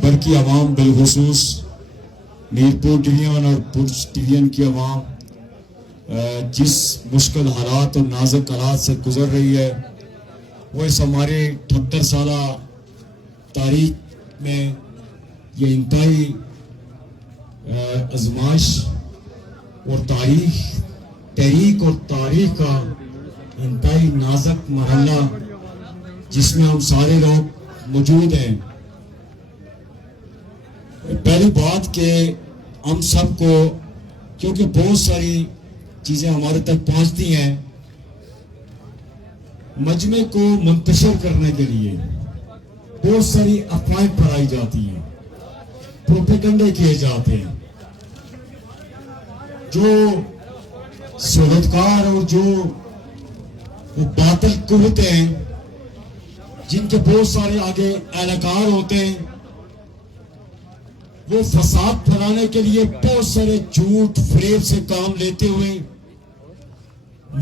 برقی عوام بالخصوص میرپور ڈویژن اور پنچ ڈویژن کی عوام جس مشکل حالات اور نازک حالات سے گزر رہی ہے وہ اس ہمارے 78 سالہ تاریخ میں یہ انتہائی آزمائش اور تحریک اور تاریخ کا انتہائی نازک مرحلہ جس میں ہم سارے لوگ موجود ہیں. پہلی بات کہ ہم سب کو کیونکہ بہت ساری چیزیں ہمارے تک پہنچتی ہیں مجمع کو منتشر کرنے کے لیے بہت ساری افواہیں پھیلائی جاتی ہیں, پروپیگنڈے کیے جاتے ہیں. جو سہولتکار اور جو باطل قوتیں ہیں جن کے بہت سارے آگے اہلکار ہوتے ہیں وہ فساد پھیلانے کے لیے بہت سارے جھوٹ فریب سے کام لیتے ہوئے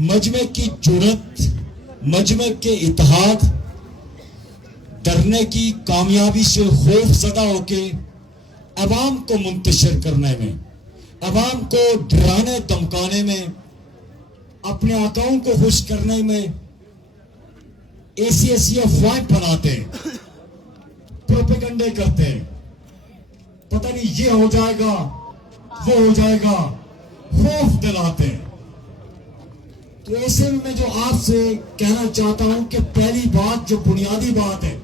مجمع کی جرأت, مجمع کے اتحاد, ڈرنے کی کامیابی سے خوف زدہ ہو کے عوام کو منتشر کرنے میں, عوام کو ڈرانے دمکانے میں, اپنے آقاؤں کو خوش کرنے میں ایسی افواہیں پھیلاتے ہیں, پروپیگنڈے کرتے ہیں. پتہ نہیں یہ ہو جائے گا وہ ہو جائے گا, خوف دلاتے ہیں. تو ایسے میں جو آپ سے کہنا چاہتا ہوں کہ پہلی بات جو بنیادی بات ہے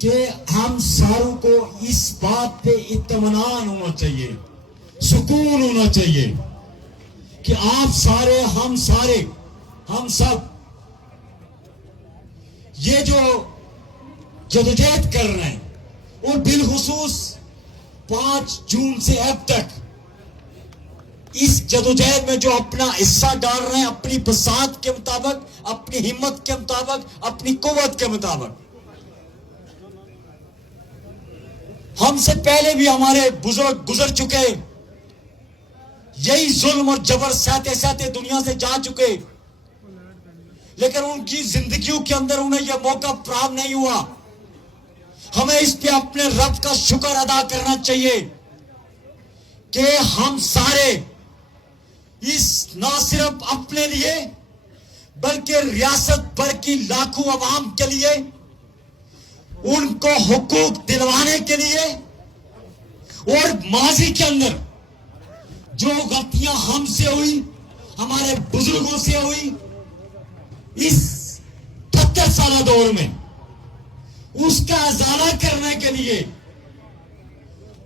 کہ ہم ساروں کو اس بات پہ اطمینان ہونا چاہیے, سکون ہونا چاہیے کہ آپ سارے ہم سب یہ جو جدوجہد کر رہے ہیں اور بالخصوص 5 جون سے اب تک اس جدوجہد میں جو اپنا حصہ ڈال رہے ہیں اپنی بساط کے مطابق, اپنی ہمت کے مطابق, اپنی قوت کے مطابق. ہم سے پہلے بھی ہمارے بزرگ گزر چکے, یہی ظلم اور جبر سہتے دنیا سے جا چکے, لیکن ان کی زندگیوں کے اندر انہیں یہ موقع فراہم نہیں ہوا. ہمیں اس پہ اپنے رب کا شکر ادا کرنا چاہیے کہ ہم سارے اس نہ صرف اپنے لیے بلکہ ریاست بھر کی لاکھوں عوام کے لیے ان کو حقوق دلوانے کے لیے اور ماضی کے اندر جو غلطیاں ہم سے ہوئی, ہمارے بزرگوں سے ہوئی اس 78 سالہ دور میں, اس کا ازالہ کرنے کے لیے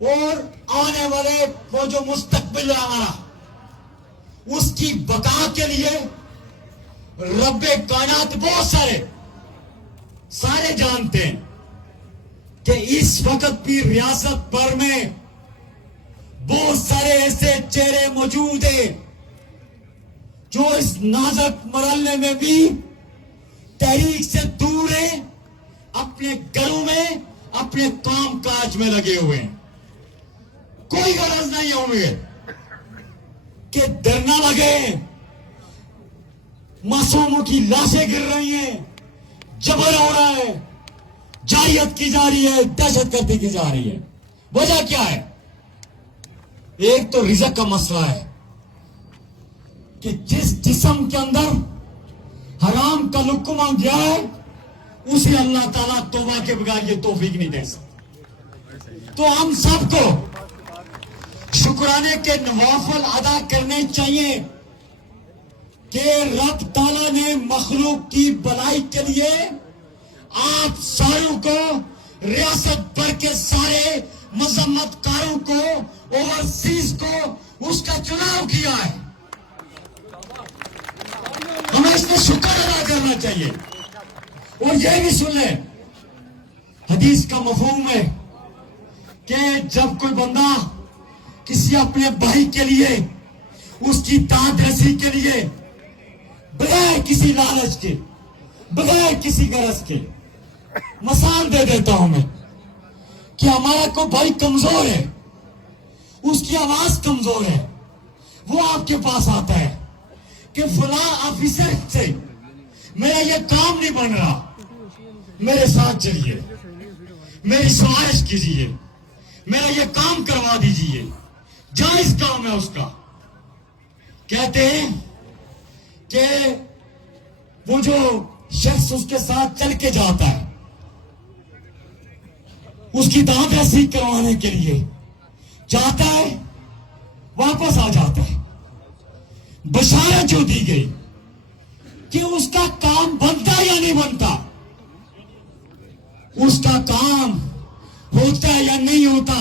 اور آنے والے وہ جو مستقبل ہے ہمارا اس کی بقا کے لیے رب کائنات بہت سارے جانتے ہیں کہ اس وقت بھی ریاست بھر میں بہت سارے ایسے چہرے موجود ہیں جو اس نازک مرحلے میں بھی تحریک سے دور ہیں, اپنے گھروں میں اپنے کام کاج میں لگے ہوئے ہیں. کوئی غرض نہیں ہوگی کہ ڈرنا لگے, معصوموں کی لاشیں گر رہی ہیں, جبر ہو رہا ہے, جارحیت کی جا رہی ہے, دہشت گردی کی جا رہی ہے. وجہ کیا ہے؟ ایک تو رزق کا مسئلہ ہے کہ جس جسم کے اندر حرام کا لقمہ گیا ہے اسے اللہ تعالیٰ توبہ کے بغیر یہ توفیق نہیں دے سکتا. تو ہم سب کو شکرانے کے نوافل ادا کرنے چاہیے کہ رب تعالیٰ نے مخلوق کی بھلائی کے لیے آپ ساروں کو, ریاست بھر کے سارے مذمت کاروں کو, اوورسیز کو اس کا چناؤ کیا ہے. ہمیں اس میں شکر ادا کرنا چاہیے. اور یہ بھی سن لیں, حدیث کا مفہوم ہے کہ جب کوئی بندہ کسی اپنے بھائی کے لیے اس کی داد رسی کے لیے بغیر کسی لالچ کے, بغیر کسی غرض کے, مثال دے دیتا ہوں میں کہ ہمارا کوئی بھائی کمزور ہے, اس کی آواز کمزور ہے, وہ آپ کے پاس آتا ہے کہ فلاں آفیسر سے میرا یہ کام نہیں بن رہا, میرے ساتھ چلیے. میری سفارش کیجیے, میرا یہ کام کروا دیجیے, جائز کام ہے اس کا. کہتے ہیں کہ وہ جو شخص اس کے ساتھ چل کے جاتا ہے, اس کی دانت ایسی کروانے کے لیے جاتا ہے, واپس آ جاتا ہے. بشارت جو دی گئی کہ اس کا کام بنتا یا نہیں بنتا, اس کا کام ہوتا یا نہیں ہوتا,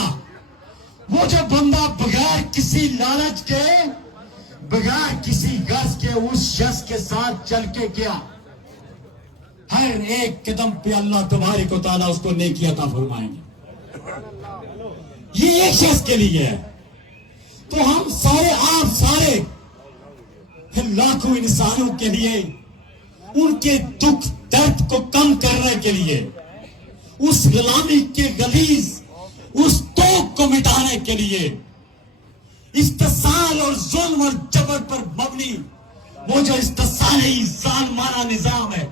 وہ جو بندہ بغیر کسی لالچ کے, بغیر کسی غرض کے اس شخص کے ساتھ چل کے گیا, ہر ایک قدم پہ اللہ تبارک و تعالیٰ اس کو نیکی عطا فرمائیں گے. یہ ایک شخص کے لیے ہے. تو ہم سارے, آپ سارے لاکھوں انسانوں کے لیے ان کے دکھ درد کو کم کرنے کے لیے, اس غلامی کے غلیظ اس توق کو مٹانے کے لیے, استحصال اور ظلم اور جبر پر مبنی وہ جو استحصالی ظالمانہ نظام ہے,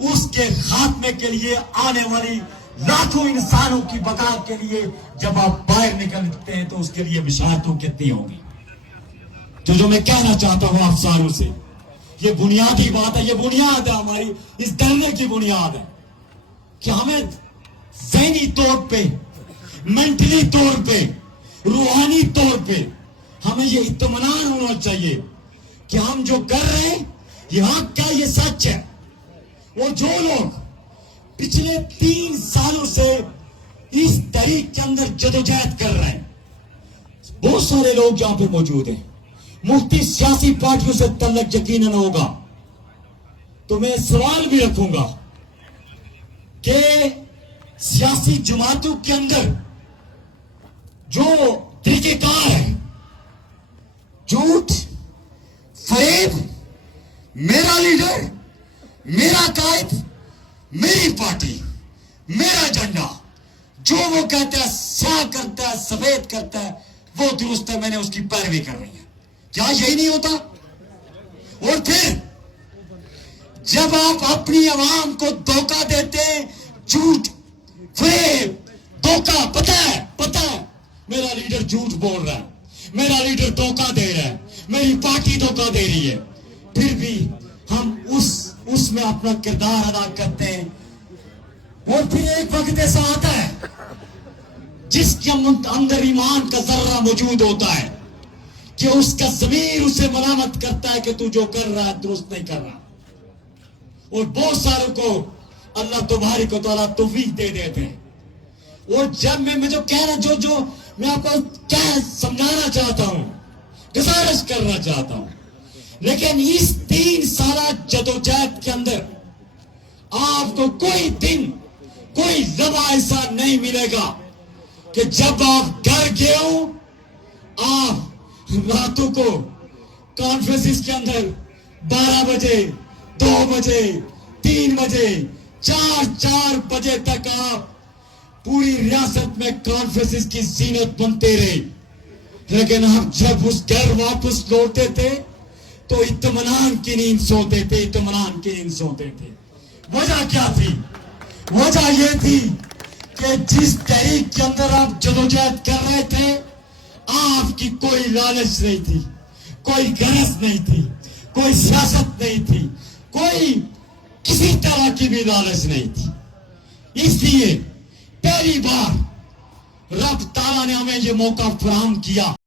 اس کے خاتمے کے لیے, آنے والی لاکھوں انسانوں کی بقا کے لیے جب آپ باہر نکلتے ہیں تو اس کے لیے بشارتوں کتنی ہوگی. تو جو میں کہنا چاہتا ہوں آپ ساروں سے, یہ بنیادی بات ہے, یہ بنیاد ہے ہماری, اس ڈرنے کی بنیاد ہے کہ ہمیں ذہنی طور پہ, مینٹلی طور پہ, روحانی طور پہ ہمیں یہ اطمینان ہونا چاہیے کہ ہم جو کر رہے ہیں یہ حق ہے, یہ سچ ہے. وہ جو لوگ پچھلے 3 سالوں سے اس تحریک کے اندر جدوجہد کر رہے ہیں, بہت سارے لوگ یہاں پہ موجود ہیں, مختلف سیاسی پارٹیوں سے تعلق یقیناً ہوگا. تو میں سوال بھی رکھوں گا کہ سیاسی جماعتوں کے اندر جو طریقہ کار ہے, جھوٹ, فریب, میرا لیڈر, میرا قائد, میری پارٹی, میرا جھنڈا, جو وہ کہتا ہے سیاہ کرتا ہے, سفید کرتا ہے, وہ درست ہے, میں نے اس کی پیروی کر رہی ہے. کیا یہی نہیں ہوتا؟ اور پھر جب آپ اپنی عوام کو دھوکہ دیتے ہیں, جھوٹ, فریب, دھوکہ, پتہ ہے میرا لیڈر جھوٹ بول رہا ہے, میرا لیڈر دھوکہ دے رہا ہے, میری پارٹی دھوکہ دے رہی ہے, پھر بھی ہم اس میں اپنا کردار ادا کرتے ہیں. اور پھر ایک وقت ایسا آتا ہے جس کے اندر ایمان کا ذرہ موجود ہوتا ہے کہ اس کا ضمیر اسے ملامت کرتا ہے کہ تو جو کر رہا ہے درست نہیں کر رہا. اور بہت ساروں کو اللہ تبارک و تعالیٰ توفیق دے دیتے ہیں. اور جب میں جو کہہ رہا, جو میں آپ کو کیا سمجھانا چاہتا ہوں, گزارش کرنا چاہتا ہوں, لیکن اس 3 سالہ جدوجہد کے اندر آپ کو کوئی دن, کوئی لمحہ ایسا نہیں ملے گا کہ جب آپ گھر گئے ہوں, آپ راتوں کو کانفرنسز کے اندر 12 بجے, 2 بجے, 3 بجے, 4 بجے تک آپ پوری ریاست میں کانفرنسز کی زینت بنتے رہے. لیکن ہم جب اس گھر واپس لوٹتے تھے تو اطمینان کی نیند سوتے تھے, اطمینان کی نیند سوتے تھے. وجہ کیا تھی؟ وجہ یہ تھی کہ جس تحریک کے اندر آپ جدوجہد کر رہے تھے, آپ کی کوئی لالچ نہیں تھی, کوئی غرض نہیں تھی, کوئی سیاست نہیں تھی, کوئی کسی طرح کی بھی لالچ نہیں تھی. اس لیے پہلی بار رب تعالیٰ نے ہمیں یہ موقع فراہم کیا